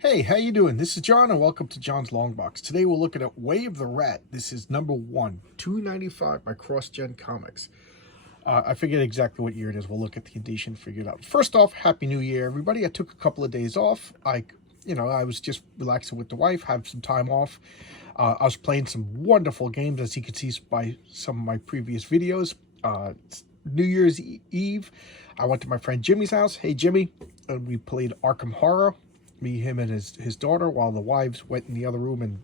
Hey, how you doing? This is John, and welcome to John's Long Box. Today we're looking at Way of the Rat. This is number 1, $2.95 by CrossGen Comics. I forget exactly what year it is. We'll look at the edition, figure it out. First off, Happy New Year, everybody. I took a couple of days off. I was just relaxing with the wife, have some time off. I was playing some wonderful games, as you can see by some of my previous videos. New Year's Eve, I went to my friend Jimmy's house. Hey, Jimmy. And we played Arkham Horror. Me, him, and his daughter, while the wives went in the other room and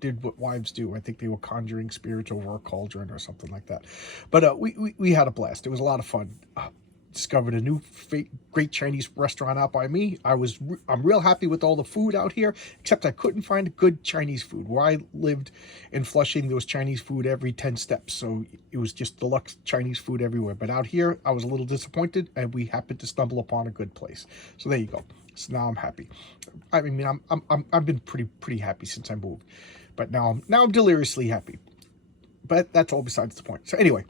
did what wives do. I think they were conjuring spirits over a cauldron or something like that. But we had a blast. It was a lot of fun. Discovered a new great Chinese restaurant out by me. I'm real happy with all the food out here, except I couldn't find good Chinese food. Where I lived in Flushing, there was Chinese food every 10 steps, so it was just deluxe Chinese food everywhere. But out here, I was a little disappointed, and we happened to stumble upon a good place. So there you go. So now I'm happy. I mean, I've been pretty happy since I moved, but now I'm deliriously happy. But that's all besides the point. So anyway,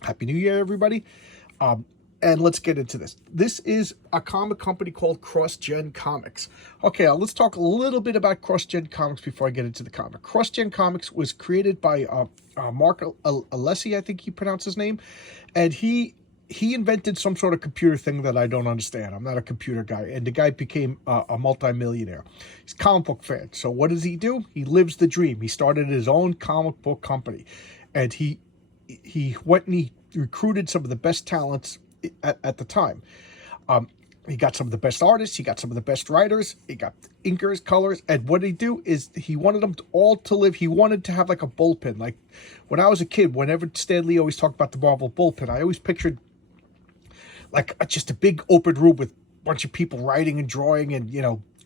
Happy New Year, everybody. And let's get into this. This is a comic company called CrossGen Comics. Okay, let's talk a little bit about CrossGen Comics before I get into the comic. CrossGen Comics was created by Mark Alessi, I think he pronounced his name, and he invented some sort of computer thing that I don't understand. I'm not a computer guy, and the guy became a multimillionaire. He's a comic book fan. So what does he do? He lives the dream. He started his own comic book company, and he went and he recruited some of the best talents at the time. He got some of the best artists. He got some of the best writers. He got inkers, colors. And what he do is he wanted them all to live. He wanted to have like a bullpen. Like when I was a kid, whenever Stan Lee always talked about the Marvel bullpen, I always pictured like just a big open room with a bunch of people writing and drawing and,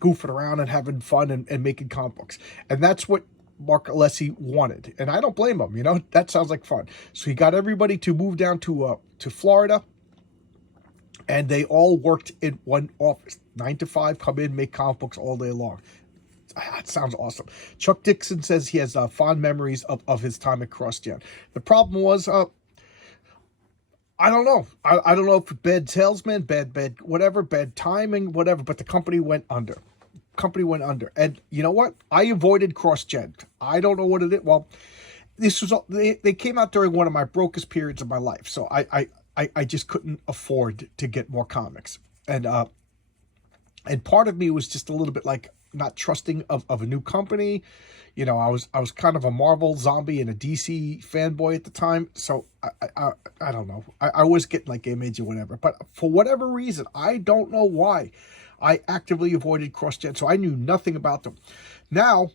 goofing around and having fun and making comic books. And that's what Mark Alessi wanted. And I don't blame him, that sounds like fun. So he got everybody to move down to Florida. And they all worked in one office, 9 to 5, come in, make comic books all day long. That sounds awesome. Chuck Dixon says he has fond memories of his time at CrossGen. The problem was, I don't know. I don't know if bad salesman, bad whatever, bad timing, whatever, but the company went under. And you know what? I avoided CrossGen. I don't know what it is. Well, they came out during one of my brokest periods of my life. So I just couldn't afford to get more comics. And part of me was just a little bit like not trusting of a new company. I was kind of a Marvel zombie and a DC fanboy at the time. So I don't know. I was getting like Image or whatever. But for whatever reason, I don't know why, I actively avoided CrossGen. So I knew nothing about them. Now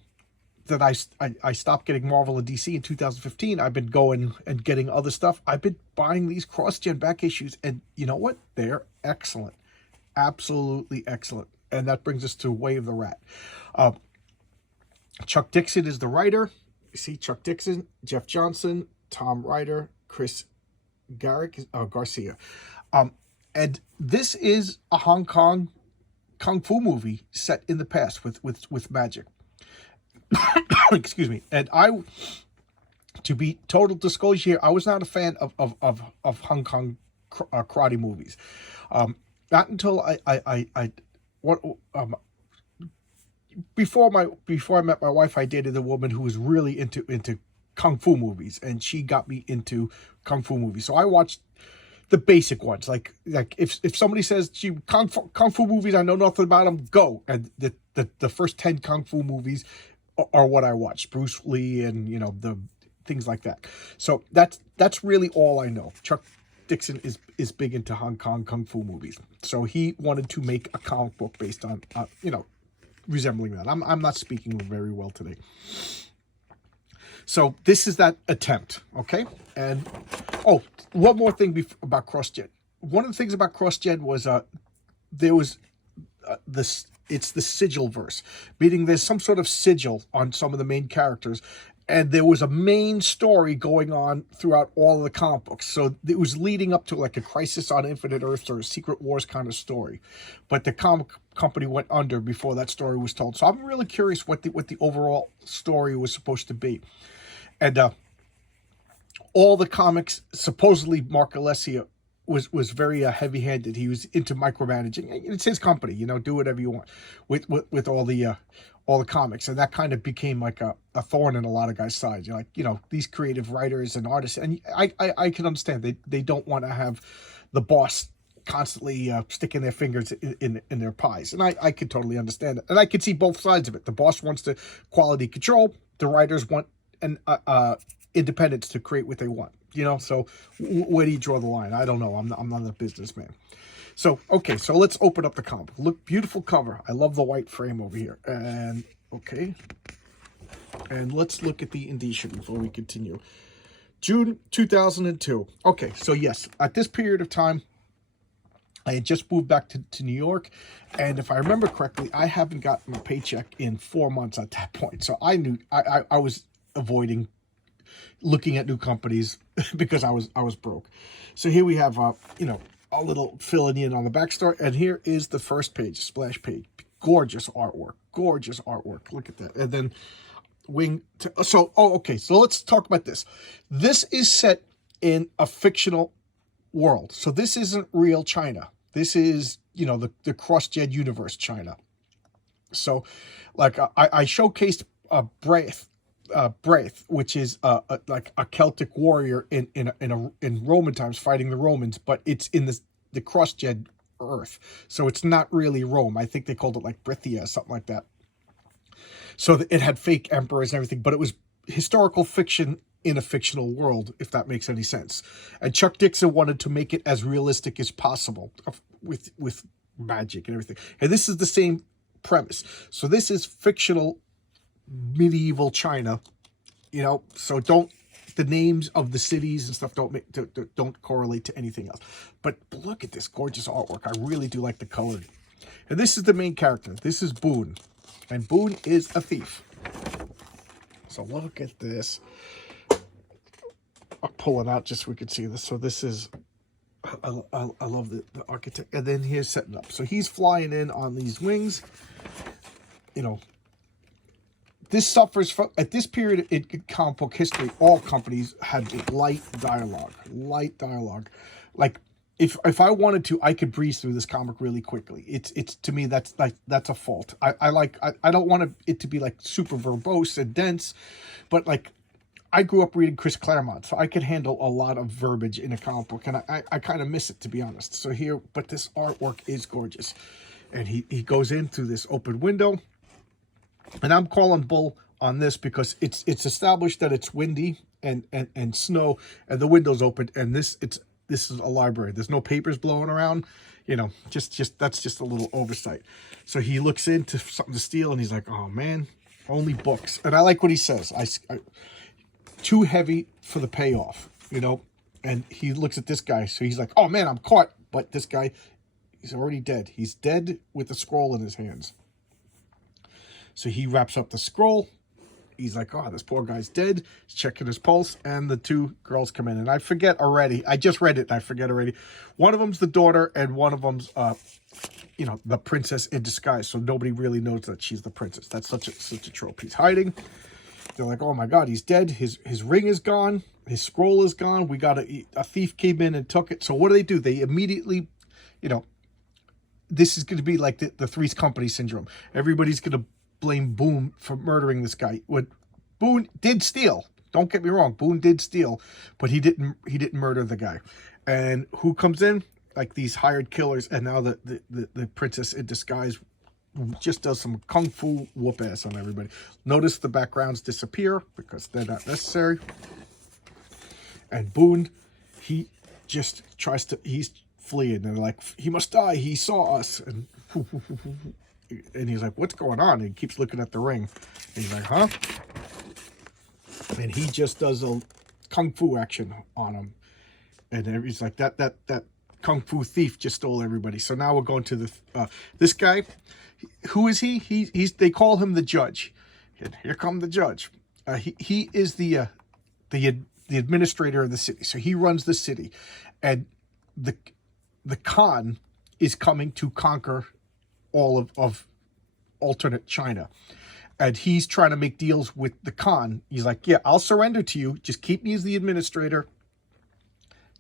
that I stopped getting Marvel and DC in 2015, I've been going and getting other stuff. I've been buying these CrossGen back issues, and you know what? They're excellent. Absolutely excellent. And that brings us to Way of the Rat. Chuck Dixon is the writer. You see Chuck Dixon, Jeff Johnson, Tom Ryder, Chris Garcia. And this is a Hong Kong kung fu movie set in the past with magic. Excuse me. And to be total disclosure here, I was not a fan of Hong Kong karate movies. Not until before I met my wife, I dated a woman who was really into kung fu movies, and she got me into kung fu movies. So I watched the basic ones, like if somebody says kung fu movies, I know nothing about them, go. And the first 10 kung fu movies are what I watched, Bruce Lee and the things like that. So that's really all I know. Chuck Dixon is big into Hong Kong kung fu movies, so he wanted to make a comic book based on resembling that. I'm not speaking very well today. So this is that attempt, okay? And one more thing about CrossGen. One of the things about CrossGen was there was it's the sigil verse, meaning there's some sort of sigil on some of the main characters, and there was a main story going on throughout all of the comic books. So it was leading up to like a Crisis on Infinite Earths or a Secret Wars kind of story. But the comic company went under before that story was told. So I'm really curious what the overall story was supposed to be. And all the comics, supposedly Mark Alessi was very heavy-handed. He was into micromanaging. It's his company, you know, do whatever you want with all the comics, and that kind of became like a thorn in a lot of guys' sides. You're like, you know, these creative writers and artists, and I can understand they don't want to have the boss constantly sticking their fingers in their pies, and I could totally understand it, and I could see both sides of it. The boss wants the quality control, the writers want an independence to create what they want, you know. So where do you draw the line? I don't know. I'm not a businessman. So okay, so let's open up the comic. Look, beautiful cover. I love the white frame over here. And okay, and let's look at the indication before we continue. June 2002. Okay, so yes, at this period of time, I had just moved back to New York, and if I remember correctly, I haven't gotten a paycheck in 4 months at that point. So I knew I was avoiding looking at new companies because I was broke. So here we have you know, a little filling in on the back story, and here is the first page, splash page. Gorgeous artwork, gorgeous artwork. Look at that. And then okay, so let's talk about this. This is set in a fictional world. So this isn't real China. This is, you know, the cross-gen universe China. So like I showcased Braith, which is like a Celtic warrior in Roman times fighting the Romans, but it's in the cross-gen Earth, so it's not really Rome. I think they called it like Brythia, something like that. So it had fake emperors and everything, but it was historical fiction in a fictional world, if that makes any sense. And Chuck Dixon wanted to make it as realistic as possible with magic and everything. And this is the same premise. So this is fictional medieval China, you know, so the names of the cities and stuff don't correlate to anything else. But look at this gorgeous artwork. I really do like the color. And this is the main character. This is Boone, and Boone is a thief. So look at this. I'll pull it out just so we can see this. So this is, I love the architect. And then here's setting up. So he's flying in on these wings, you know. This suffers from, at this period in comic book history, all companies had light dialogue. Like, if I wanted to, I could breeze through this comic really quickly. It's to me, that's a fault. I don't want it to be like super verbose and dense, but like, I grew up reading Chris Claremont, so I could handle a lot of verbiage in a comic book, and I kind of miss it, to be honest. So here, but this artwork is gorgeous. And he goes in through this open window. And I'm calling bull on this because it's established that it's windy and snow, and the window's open, and this is a library. There's no papers blowing around, you know. Just that's just a little oversight. So he looks into something to steal, and he's like, "Oh man, only books." And I like what he says. I too heavy for the payoff, you know. And he looks at this guy, so he's like, "Oh man, I'm caught." But this guy, he's already dead. He's dead with a scroll in his hands. So he wraps up the scroll. He's like, oh, this poor guy's dead. He's checking his pulse, and the two girls come in. And I forget already. I just read it, and I forget already. One of them's the daughter, and one of them's, you know, the princess in disguise. So nobody really knows that she's the princess. That's such a trope. He's hiding. They're like, oh my God, he's dead. His ring is gone. His scroll is gone. We got a thief came in and took it. So what do? They immediately, you know, this is going to be like the Three's Company syndrome. Everybody's going to blame Boone for murdering this guy. What Boone did steal. Don't get me wrong, Boone did steal, but he didn't murder the guy. And who comes in? Like these hired killers, and now the princess in disguise just does some kung fu whoop ass on everybody. Notice the backgrounds disappear because they're not necessary. And Boone, he just tries to, he's fleeing, and they're like, he must die, he saw us. And he's like, what's going on? And he keeps looking at the ring. And he's like, huh? And he just does a kung fu action on him. And he's like, that kung fu thief just stole everybody. So now we're going to the this guy. Who is he? They call him the judge. And here come the judge. He is the administrator of the city. So he runs the city. And the Khan is coming to conquer all of alternate China, and he's trying to make deals with the Khan. He's like, yeah, I'll surrender to you, just keep me as the administrator,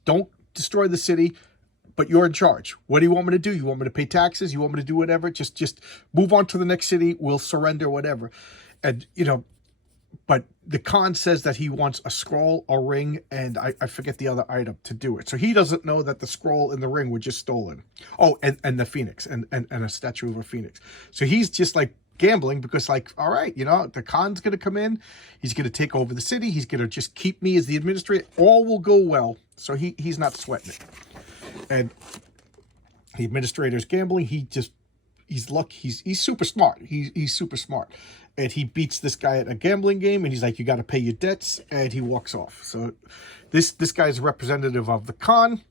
don't destroy the city, but you're in charge. What do you want me to do? You want me to pay taxes? You want me to do whatever? Just move on to the next city. We'll surrender, whatever. And, but the Khan says that he wants a scroll, a ring, and I forget the other item to do it. So he doesn't know that the scroll and the ring were just stolen. Oh, and the phoenix, and a statue of a phoenix. So he's just like gambling because, like, all right, the Khan's going to come in. He's going to take over the city. He's going to just keep me as the administrator. All will go well. So he's not sweating it. And the administrator's gambling. He's lucky. He's super smart. He's super smart. And he beats this guy at a gambling game, and he's like, you got to pay your debts, and he walks off. So this guy's a representative of the Khan,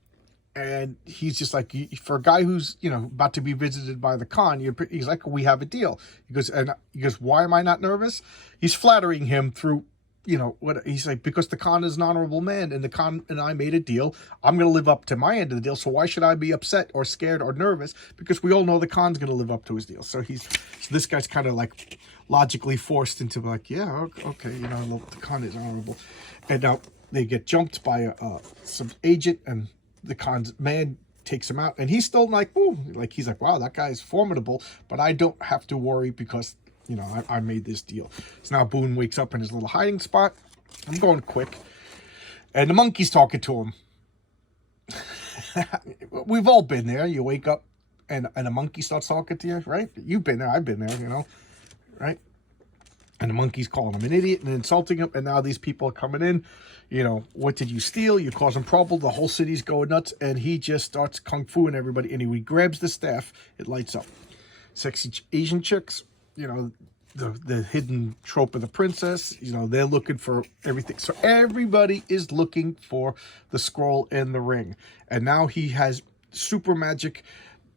and he's just like, for a guy who's, about to be visited by the Khan, he's like, we have a deal. He goes, why am I not nervous? He's flattering him through, what he's like, because the Khan is an honorable man, and the Khan and I made a deal. I'm going to live up to my end of the deal, so why should I be upset or scared or nervous? Because we all know the Khan's going to live up to his deal. So this guy's kind of like logically forced into like, yeah, okay, the Khan is honorable. And now they get jumped by some agent, and the Khan's man takes him out, and he's still like, ooh, like he's like, wow, that guy is formidable, but I don't have to worry because I made this deal. So now Boone wakes up in his little hiding spot. I'm going quick. And the monkey's talking to him. We've all been there. You wake up and a monkey starts talking to you, right? You've been there. I've been there, right? And the monkey's calling him an idiot and insulting him. And now these people are coming in. What did you steal? You're causing trouble. The whole city's going nuts. And he just starts kung fuing everybody. And he grabs the staff. It lights up. Sexy Asian chicks. The hidden trope of the princess, they're looking for everything. So everybody is looking for the scroll and the ring. And now he has super magic,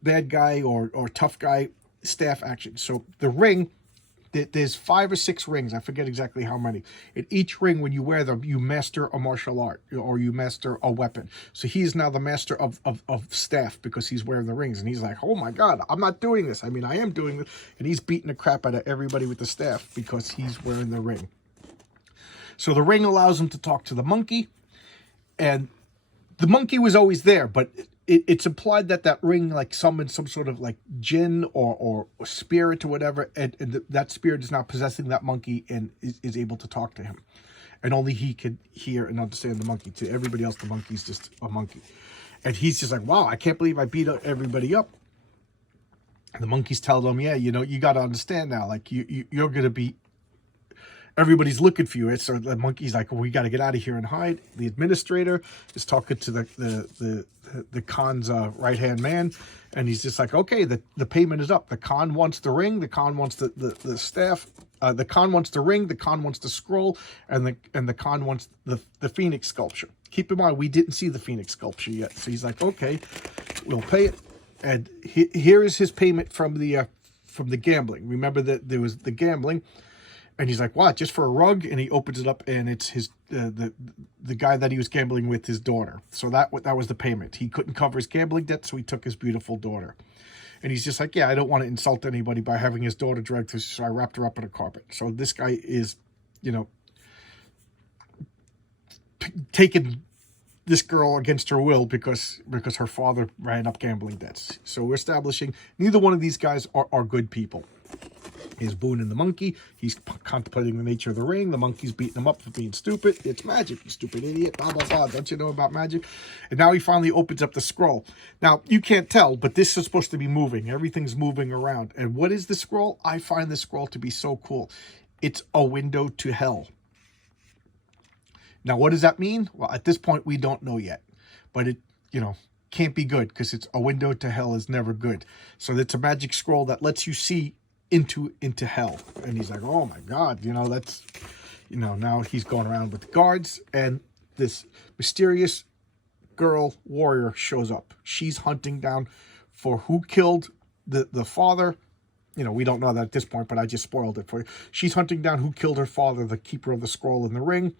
bad guy or tough guy staff action. So the ring, there's 5 or 6 rings. I forget exactly how many. In each ring, when you wear them, you master a martial art or you master a weapon. So he is now the master of staff because he's wearing the rings. And he's like, oh my God, I'm not doing this. I mean, I am doing this. And he's beating the crap out of everybody with the staff because he's wearing the ring. So the ring allows him to talk to the monkey. And the monkey was always there, but it's implied that ring like summoned some sort of like jinn or spirit or whatever, and that spirit is now possessing that monkey and is able to talk to him. And only he could hear and understand the monkey. To everybody else, the monkey's just a monkey. And he's just like, wow, I can't believe I beat everybody up. And the monkey's telling him, yeah, you got to understand now, like you're going to be, everybody's looking for you. So the monkey's like, well, we got to get out of here and hide. The administrator is talking to the Khan's right-hand man, and he's just like, okay, the payment is up. The Khan wants the ring, the Khan wants the staff, the Khan wants the ring, the Khan wants the scroll, and the Khan wants the phoenix sculpture. Keep in mind, we didn't see the phoenix sculpture yet. So he's like, okay, we'll pay it. And here is his payment from the gambling. Remember that there was the gambling. And he's like, what, just for a rug? And he opens it up, and it's his the guy that he was gambling with, his daughter. So that was the payment. He couldn't cover his gambling debt, so he took his beautiful daughter. And he's just like, yeah, I don't want to insult anybody by having his daughter dragged through, so I wrapped her up in a carpet. So this guy is, taking this girl against her will because her father ran up gambling debts. So we're establishing neither one of these guys are good people. Here's Boone and the monkey. He's contemplating the nature of the ring. The monkey's beating him up for being stupid. It's magic, you stupid idiot. Blah, blah, blah. Don't you know about magic? And now he finally opens up the scroll. Now, you can't tell, but this is supposed to be moving. Everything's moving around. And what is the scroll? I find the scroll to be so cool. It's a window to hell. Now, what does that mean? Well, at this point, we don't know yet. But it, can't be good because it's a window to hell is never good. So it's a magic scroll that lets you see into hell. And he's like, oh my God, that's, now he's going around with the guards, and this mysterious girl warrior shows up. She's hunting down for who killed the father. We don't know that at this point, but I just spoiled it for you. She's hunting down who killed her father, the keeper of the scroll and the ring.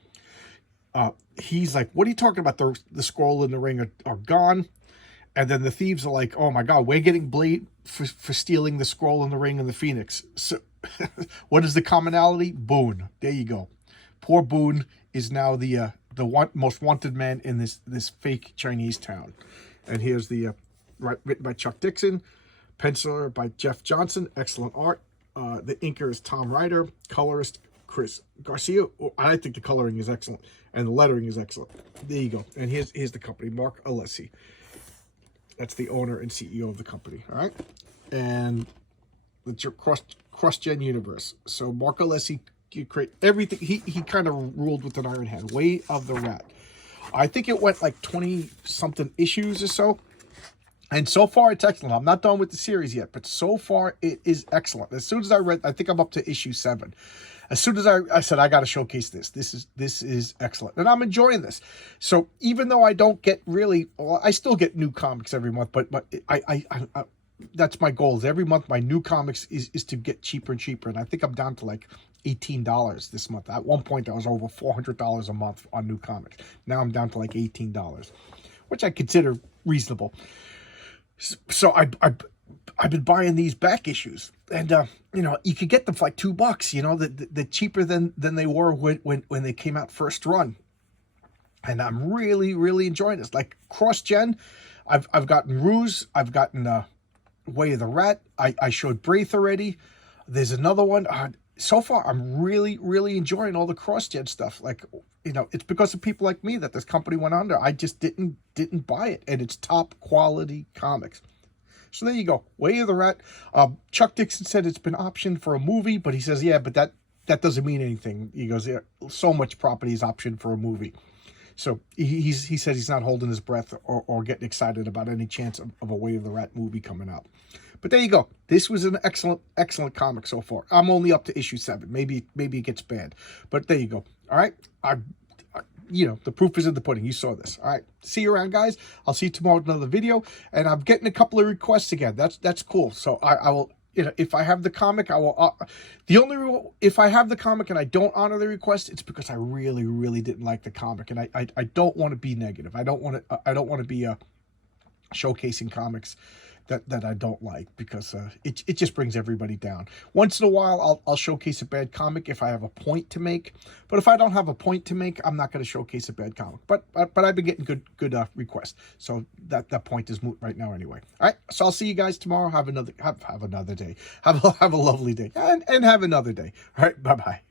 He's like, what are you talking about? The scroll and the ring are gone. And then the thieves are like, oh my God, we're getting blamed for stealing the scroll and the ring and the phoenix. So what is the commonality? Boone. There you go. Poor Boone is now the most wanted man in this fake Chinese town. And here's the written by Chuck Dixon, penciler by Jeff Johnson, excellent art. The inker is Tom Ryder, colorist Chris Garcia. Oh, I think the coloring is excellent, and the lettering is excellent. There you go. And here's the company, Mark Alessi. That's the owner and CEO of the company. All right, and the cross-gen universe. So Mark Alessi, you create everything. He kind of ruled with an iron hand. Way of the Rat. I think it went like 20-something issues or so. And so far, it's excellent. I'm not done with the series yet, but so far, it is excellent. As soon as I read, I think I'm up to issue 7. As soon as I said, I got to showcase this. This is excellent. And I'm enjoying this. So even though I don't get really, well, I still get new comics every month, but I that's my goal. Is every month, my new comics is to get cheaper and cheaper. And I think I'm down to like $18 this month. At one point, I was over $400 a month on new comics. Now I'm down to like $18, which I consider reasonable. So I've been buying these back issues, and you know, you could get them for like $2. You know, the cheaper than they were when they came out first run. And I'm really enjoying this. Like cross-gen, I've gotten Ruse, I've gotten Way of the Rat. I showed Braith already. There's another one. So far, I'm really enjoying all the cross-gen stuff. Like, you know, it's because of people like me that this company went under. I just didn't buy it, and it's top quality comics. So there you go. Way of the Rat. Chuck Dixon said it's been optioned for a movie, but he says, yeah, but that doesn't mean anything. He goes, yeah, so much property is optioned for a movie. So he said he's not holding his breath or getting excited about any chance of a Way of the Rat movie coming out. But there you go. This was an excellent comic so far. I'm only up to issue 7. Maybe it gets bad, but there you go. All right. You know, the proof is in the pudding. You saw this. All right. See you around, guys. I'll see you tomorrow with another video. And I'm getting a couple of requests again. That's cool. So I will, you know, if I have the comic, I will. If I have the comic and I don't honor the request, it's because I really didn't like the comic, and I don't want to be negative. I don't want to be showcasing comics that I don't like, because it just brings everybody down. Once in a while, I'll showcase a bad comic if I have a point to make. But if I don't have a point to make, I'm not going to showcase a bad comic. But I've been getting good requests, so that point is moot right now anyway. All right, so I'll see you guys tomorrow. Have another day. Have a lovely day, and have another day. All right, bye.